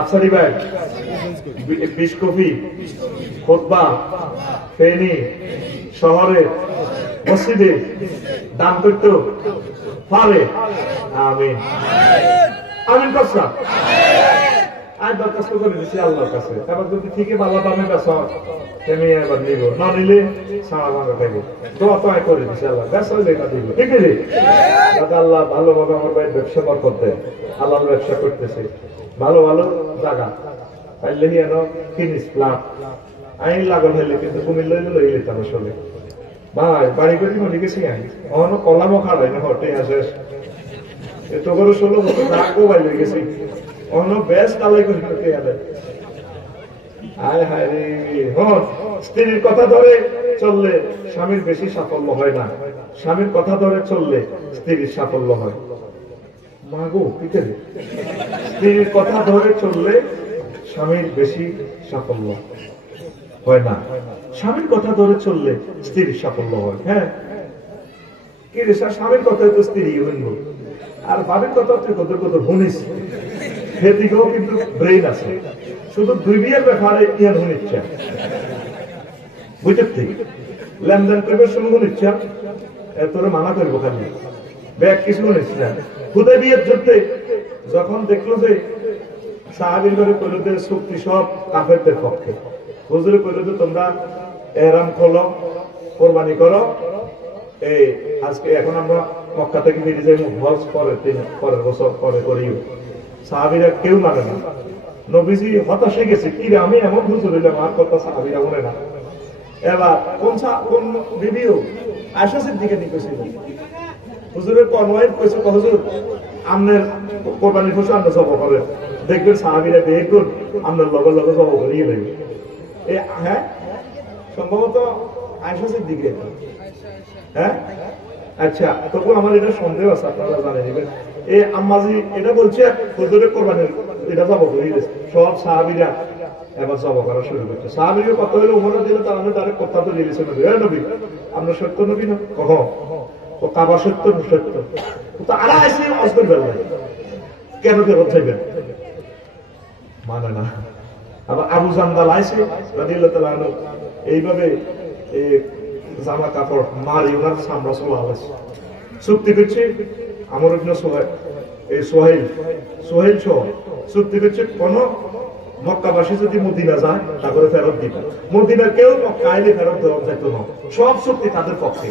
আফসারি ভাই, বিস্কফি, খুতবা, ফেনী, শহরে, মসজিদে দান করতে পারে। আমিন আমিন করছা। আর দরখাস্ত করে দিচ্ছি আল্লাহর কাছে, এবার যদি ঠিকই ভালো দামে বেচা তেমনি এবার নিব, না নিলে সারা ভাঙা খাইব। দোয়া তো করে দিচ্ছি আল্লাহ, বেচা হইলে এটা দিব। ঠিক আছে আল্লাহ ভালোভাবে আমার ভাই ব্যবসা করতে, আল্লাহ ব্যবসা করতেছে ভালো ভালো জায়গা পাইলে কিনিস প্লাট আইন লাগল হইলে কিন্তু কুমিল্লা লই যেতাম আসলে ভাই বাড়ি করে মনে গেছি আইন অন্য কলামও খাড়াই না হটে আসে এত করে 16 বছর ডাকও বাইরে গেছি অন্য বেশ কালাই করে করতে গেলে। হায় হায় রে, স্ত্রীর কথা ধরে চললে স্বামীর বেশি সাফল্য হয় না, স্বামীর কথা ধরে চললে স্ত্রীর সাফল্য হয়। মাগো পিঠে, স্ত্রীর কথা ধরে চললে স্বামীর বেশি সাফল্য হয় না, স্বামীর কথা ধরে চললে স্ত্রীর সাফল্য হয়। হ্যাঁ কি রে, স্বামীর কথা তো স্ত্রী শুনবো, আর বাবের কথা তুই কত কত শুনিস, সেদিকেও কিন্তু ব্রেইন আছে, শুধু দুই বিয়ের ব্যাপারে ইয়ার শুনিচ্ছা বুঝতে, লেনদেন করবে শুনে শুনিচ্ছা, তোরে মানা করবো খালি ব্যাগ কিছু শুনিস না। খুদে বিয়ের যুদ্ধে যখন দেখলো যে সাহাবীর ঘরে কইল যে চুক্তি সব কাফেরদের পক্ষে, হুজুরে কইল যে তোমরা এহরাম খোলো, কোরবানি করো, এই আজকে এখন আমরা মক্কা থেকে বেরিয়ে যাই, হজ পরের বছর পরে করিও। সাহাবীরা কেউ মানে না, নবীজি হতাশ হয়ে গেছে, কি রে আমি এমন হুজুর হইলাম আর কথা সাহাবীরা মনে না। এবার কোন বিবিও আয়েশা সিদ্দিকা নিয়ে কইছিল, হুজুরের কর্ময়ের কইছে হুজুর আমনের কোরবানির পশু আমরা জব করেন, দেখবেন সাহাবীরা দেখুন আমনের লগে লগে জব করিয়ে দেবে। হ্যাঁ সম্ভবত আয়েশা সিদ্দিকা। হ্যাঁ আচ্ছা, তবু আমার এটা সন্দেহ আছে, আপনারা জানেন নেবেন। এই আম্মাজি এটা বলছে হুজুরের কোরবানির এটা জব করিয়ে দিয়েছে, সব সাহাবীরা এবার জব করা শুরু করছে। সাহাবীর কথা হলে উমরে দিলে তার আমি তার কথা তো দিয়েছে নবী, আমরা সত্য নবী না কখন ও কাবা সত্য সত্য তো আরা এসে অস্ত্র ফেলবে কেন ফেরত চাইবেন মানে না। আবার আবু জান্দাল আইসে রাদিয়াল্লাহু তাআলা আনহু এইভাবে জামা কাপড় মারি ওনার সামরা চলা হয়েছে, চুক্তি করছে আমর ইবনে সোহেল সহ চুক্তি করছে কোন মক্কাবাসী যদি মদিনা যায় তারপরে ফেরত দিবে, মদিনা কেউ মক্কা আইলে ফেরত দেওয়া যেত না, সব চুক্তি তাদের পক্ষে।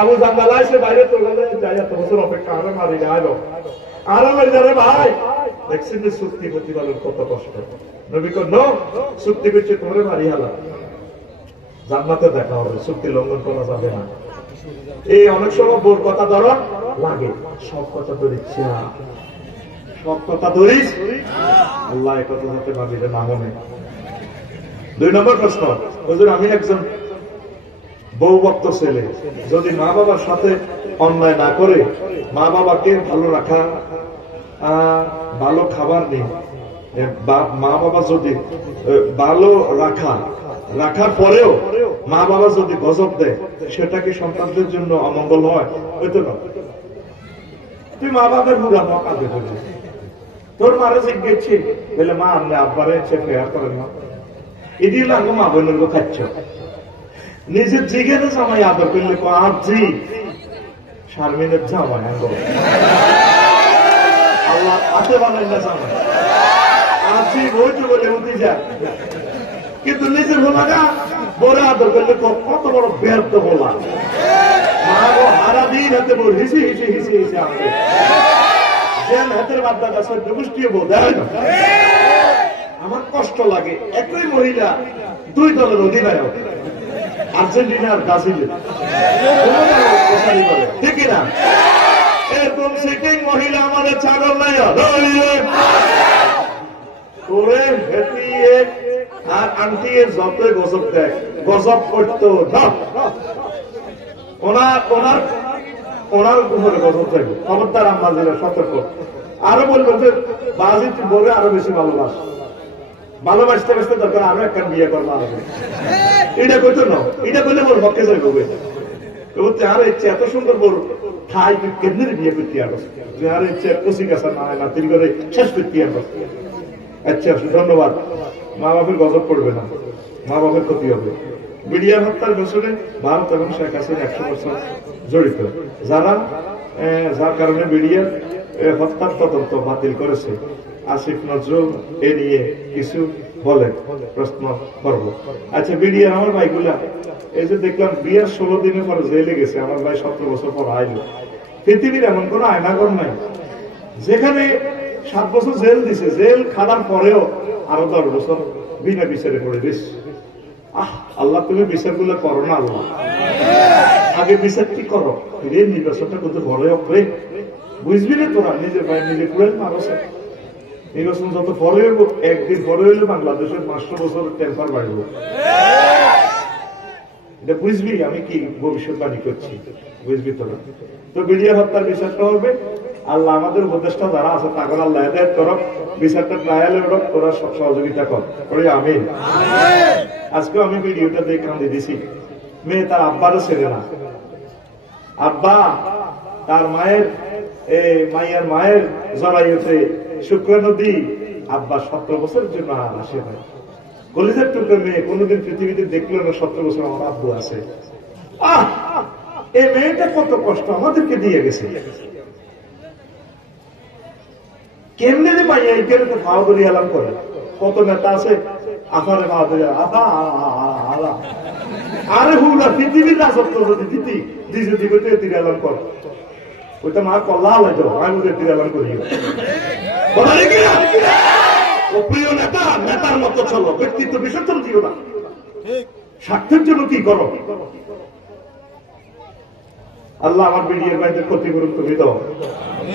আবু জান্দাল এসে বাইরে চলে যাই, এত বছর অপেক্ষা আরো মারি আলো আরো মারি যাবে ভাই, দেখছেন যে চুক্তি প্রতিপালন কত কষ্ট। নবী কল চুক্তি করছে তোমরা মারি হালা, জান্নাতে দেখা হবে, চুক্তি লঙ্ঘন করা যাবে না। এই অনেক সময় বোর কথা ধরো লাগে, সব কথা ধরিস সব কথা ধরিস আল্লাহ এ কথা যাতে ভাবিলে না মনে। 2 নম্বর প্রশ্ন, হুজুর আমি একজন বউ ভক্ত ছেলে, যদি মা বাবার সাথে অন্যায় না করে মা বাবাকে ভালো রাখা, ভালো খাবার নেই, মা বাবা যদি ভালো রাখার পরেও মা বাবা যদি গজব দেয়, সেটা কি সন্তানদের জন্য অমঙ্গল হয়? হয়তো না, তুই মা বাবার বুড়া মা কাঁদে বলি, তোর মারা জিজ্ঞেছি বলে মা আপনি আব্বারে ফেয়ার করেন না, এদিকে লাগো মা বোনের খাচ্ছ, নিজের জিগেনে জামাই আদর করলে আজি শারমিনের জামাই আল্লাহ হাতে বানাই না জামাই আজি বইতে বলে উঠে যা, কিন্তু নিজের ভোলাগা বড় আদর করলে কত বড় ব্যর্থ বলা, মা গো হারা দিন হাতে বল হিসি হিসি হিসি হিসি আসবে, যেন হাতের বাদ্দাটা সহ্য গোষ্ঠী বোধ। আমার কষ্ট লাগে, একই মহিলা 2 দলের অধিনায়ক, আর্জেন্টিনা আর ব্রাজিলের, ঠিক না? এরকম সিটিং মহিলা আমাদের ছাগল নাই করে হেঁটিয়ে আর আন্টিয়ে যতই গজব দেয়, গজব করতো না ওনার উপরে গজব থাকবে। খবরদার আম্মাজিরা সতর্ক। আরো বলবো যে বাজি বলে আরো বেশি ভালোবাসতে বাসতে দরকার আরো একটা বিয়ে করবো, এটা কইতো না, এটা করলে ওর পক্ষে যাই বলবে আর ইচ্ছে এত সুন্দর বল ঠাই কেমনি বিয়ে করতে আর আর ইচ্ছে কচি গাছা না তিন করে শেষ করতে আর আচ্ছা ধন্যবাদ। মা বাপের গজব পড়বে না, মা বাপের ক্ষতি হবে। বিডিআর হত্যার পেছনে ভারত এবং শেখ হাসিনা 100% জড়িত। যার কারণে বিডিআর হত্যার তদন্ত বাতিল করেছে। আসিফ নজরুল এ নিয়ে কিছু বলে প্রশ্ন করব। আচ্ছা বিডিআর আমার ভাইগুলা, এই যে দেখলাম বিয়ার 16 দিনের পরে জেলে গেছে, আমার ভাই 17 বছর পর আইলো। পৃথিবীর এমন কোন আয়নাঘর নাই যেখানে 7 বছর জেল দিছে, জেল খাটার পরেও আরো 10 বছর বিনা বিচারে পড়ে দিস। আল্লাহ তুমি বিচার গুলো করো না, আল্লাহ আগে বিচার কি করো, নির্বাচনটা কত বড় অপরে বুঝবি রে তোরা, নিজের ভাই নিজে পুরে মানুষের নির্বাচন যত পরে হইব, একদিন পরে হইলে বাংলাদেশের 500 বছর টেম্পার বাড়ব। এটা বুঝবি আমি কি ভবিষ্যৎবাণী করছি, বুঝবি তোরা। তো বিডিআর হত্যার বিচারটা হবে, আল্লাহ আমাদের উপদেষ্টা যারা আছে তাকে আল্লাহ হেদায়েত করো, বিচারটা ট্রায়ালে হোক, তোরা সহযোগিতা কর। আমিন। আজকে আমি ভিডিওটা দেখে কান্দে দিছি। মেয়ে তার আব্বারও ছেড়ে না, আব্বা তার মায়ের মায়ের জরাইতে শুক্র নদী, আব্বা 17 বছরের জন্য আর আসে না। কলিজার টুকরো মেয়ে কোনোদিন পৃথিবীতে দেখলো না 17 বছর আমার আব্বু আছে। এই মেয়েটা কত কষ্ট আমাদেরকে দিয়ে গেছে। কেমনে রে মাইয়া এটার ভাও ধরে এলাম করে, কত নেতা আছে আফারে ভাও ধরে আরে হুলা পৃথিবীর রাজত্ব যদি দিতি দিতে দিবে তীর এলাম কর, ওইটা মা কল্লা আলাই যাও, আমি ওদের তীর এলাম করি। প্রিয় নেতা, নেতার মতো চলো, ব্যক্তিত্ব বিসর্জন দিও না, স্বার্থের জন্য কি করো। আল্লাহ আমার বিডিআর ভাইদের ক্ষতিপূরণ তুমি দাও।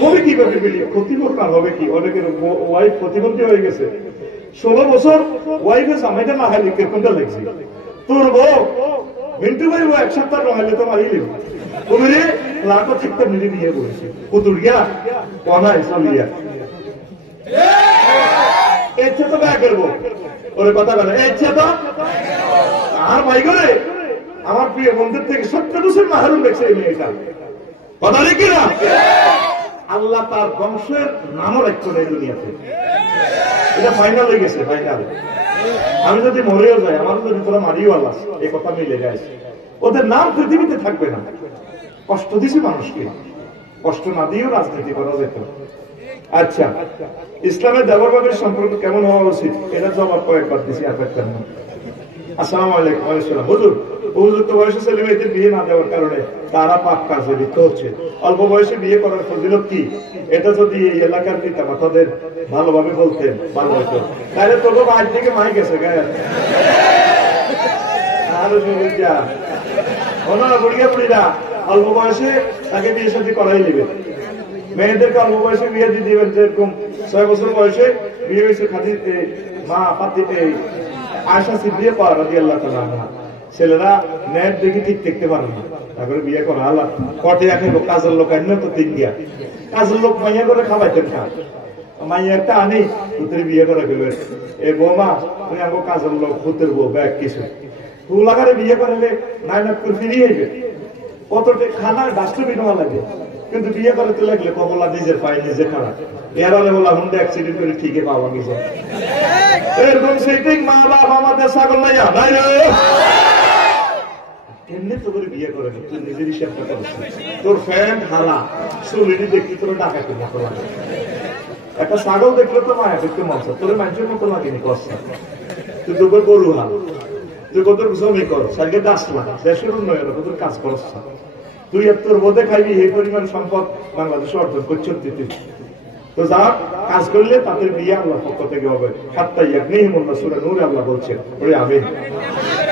হবে কিভাবে বিডিআর ক্ষতিপূরণ আর হবে কি? অনেকের ওয়াইফ প্রতিবন্ধী হয়ে গেছে, 16 বছর ওয়াইফে জামাইটা না হাইলে কিরকমটা লাগছে। তোর বউ মিন্টু ভাই 1 সপ্তাহ নহাইলে তো মারিলি তুমি রে লাটো থাকতে মিলে দিয়ে বলেছি পুতুল গিয়া কনায় চলিয়া ইচ্ছে তো ব্যয় করবো ওরে কথা বলে ইচ্ছে তো আর ভাই করে আমার প্রিয় বন্ধুর থেকে 17 বছর মাহরুম দেখছে এই মেয়েটা, কথা দেখি না। আল্লাহ তার বংশের নামও রাখতো না এই দুনিয়াতে, এটা ফাইনাল হয়ে গেছে। ফাইনাল আমি যদি মরেও যাই, আমার যদি তোরা মারিও আল্লাহ, এই কথা মিলে যায়, ওদের নাম পৃথিবীতে থাকবে না। কষ্ট দিছে মানুষকে, কষ্ট না দিয়েও রাজনীতি করা যেত। আচ্ছা ইসলামের দেবরবাদের সম্পর্ক কেমন হওয়া উচিত, এটা জবাব কয়েকবার দিছি আর পারতাম না। আসসালামু আলাইকুম। ওয়ালাইকুম হুজুর, উপযুক্ত বয়সে ছেলে মেয়েদের বিয়ে না দেওয়ার কারণে তারা পাপ কাজে লিপ্ত হচ্ছে। অল্প বয়সে বিয়ে করার ফজিলত কি, এটা যদি এই এলাকার পিতা মাতাদের ভালোভাবে বলতেন ভালো হতো। তাহলে তোর আজ থেকে মাই গেছে গায়ে আরো যা ওনারা বুড়িয়া বুড়িরা অল্প বয়সে তাকে বিয়ে শাদী করাই নেবে। মেয়েদেরকে অল্প বয়সে বিয়ে দিয়ে দিবেন, যেরকম 6 বছর বয়সে বিয়ে হয়েছে মা পাতিতে আয়সা সিদ্দিয়া পাওয়া রাদিয়াল্লাহু তাআলা আনহা। ছেলেরা নেট দেখে ঠিক দেখতে পারে না, তারপরে বিয়ে করা আল্লাহ কটে রাখে কাজের লোক আন্য তো 3 দিয়া কাজের লোক মাইয়া করে খাওয়াইতেন খা মাইয়া একটা আনি পুত্রে বিয়ে করে ফেলবে। এ বৌমা তুমি আমাকে কাজের লোক পুত্রের বউ ব্যাগ কিছু তুলাগারে বিয়ে করলে নাইনাত করে ফিরিয়ে আইবে, কতটা খানা ডাস্টবিন হওয়া লাগে, কিন্তু বিয়ে করতে লাগলে কমলা নিজের পায়ে নিজে খারাপ এরালে বলা হুন্ডা অ্যাক্সিডেন্ট করে ঠিকই পাওয়া গেছে। এরকম সেটিং মা বাপ আমাদের ছাগল নাই নাই এমনি তো করে বিয়ে করে তুই নিজের হিসাবটা করছিস, তোর ফ্যান হালা চুলিটি দেখি তোর ডাকাতে মতো লাগে। একটা ছাগল দেখলে তো মায়া দেখতে মজা, তোর মানুষের মতো লাগেনি কষ্ট। তুই তোর গরু হাল, তুই কত জমি কর, সাইকে ডাসলা দেশের উন্নয়ন কত কাজ করছ, তুই তোর বোধে খাইবি এই পরিমাণ সম্পদ বাংলাদেশে অর্জন করছ দিতে। তো যা কাজ করলে তাদের বিয়ে আল্লাহ পক্ষ থেকে হবে। 7 তারিখ নেই মূল্য সূরা নূরে আল্লাহ বলছেন, আমিন।